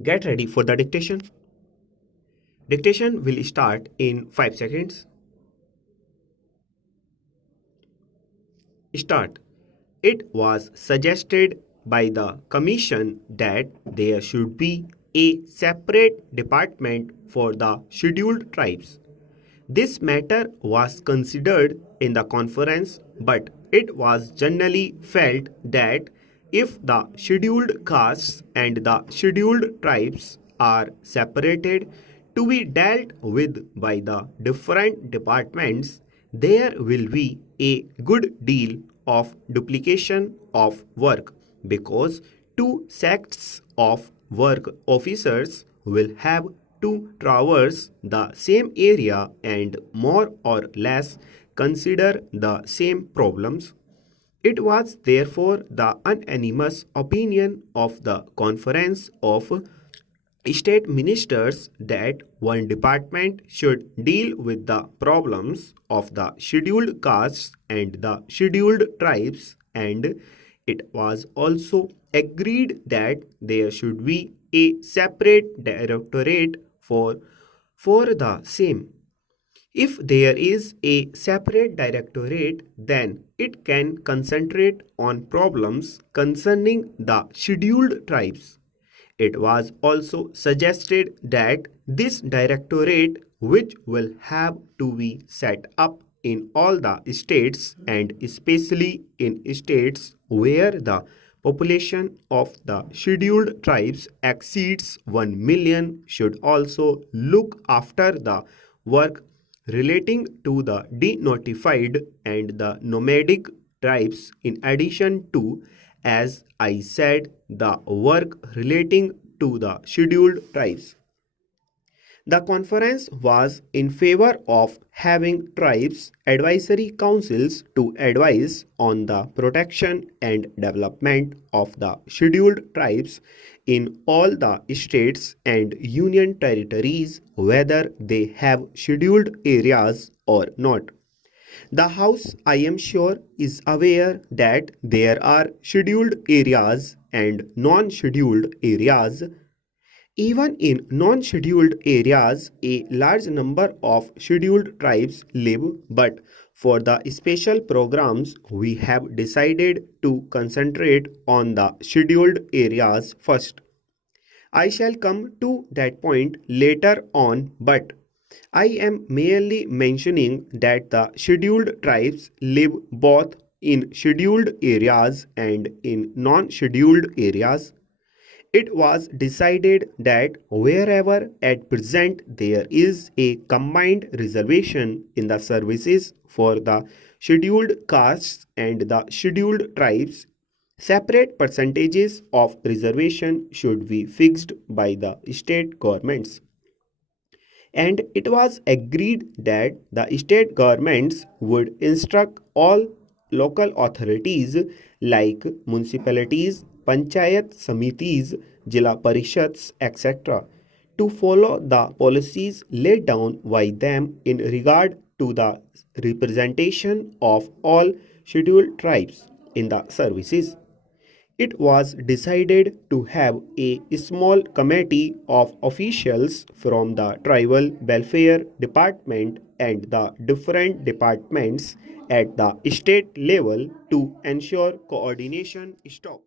Get ready for the dictation. Dictation will start in 5 seconds. Start. It was suggested by the Commission that there should be a separate department for the scheduled tribes. This matter was considered in the conference, but it was generally felt that if the scheduled castes and the scheduled tribes are separated to be dealt with by the different departments, there will be a good deal of duplication of work because two sets of work officers will have to traverse the same area and more or less consider the same problems. It was therefore the unanimous opinion of the Conference of State Ministers that one department should deal with the problems of the scheduled castes and the scheduled tribes, and it was also agreed that there should be a separate directorate for the same. If there is a separate directorate, then it can concentrate on problems concerning the scheduled tribes. It was also suggested that this directorate, which will have to be set up in all the states and especially in states where the population of the scheduled tribes exceeds 1 million, should also look after the work relating to the denotified and the nomadic tribes in addition to, as I said, the work relating to the scheduled tribes. The conference was in favor of having tribes advisory councils to advise on the protection and development of the scheduled tribes in all the states and union territories, whether they have scheduled areas or not. The House, I am sure, is aware that there are scheduled areas and non-scheduled areas. Even in non-scheduled areas, a large number of scheduled tribes live, but for the special programs, we have decided to concentrate on the scheduled areas first. I shall come to that point later on, but I am merely mentioning that the scheduled tribes live both in scheduled areas and in non-scheduled areas. It was decided that wherever at present there is a combined reservation in the services for the scheduled castes and the scheduled tribes, separate percentages of reservation should be fixed by the state governments. And it was agreed that the state governments would instruct all local authorities like municipalities, panchayat samitis, jila parishads, etc., to follow the policies laid down by them in regard to the representation of all scheduled tribes in the services. It was decided to have a small committee of officials from the Tribal Welfare Department and the different departments at the state level to ensure coordination stop.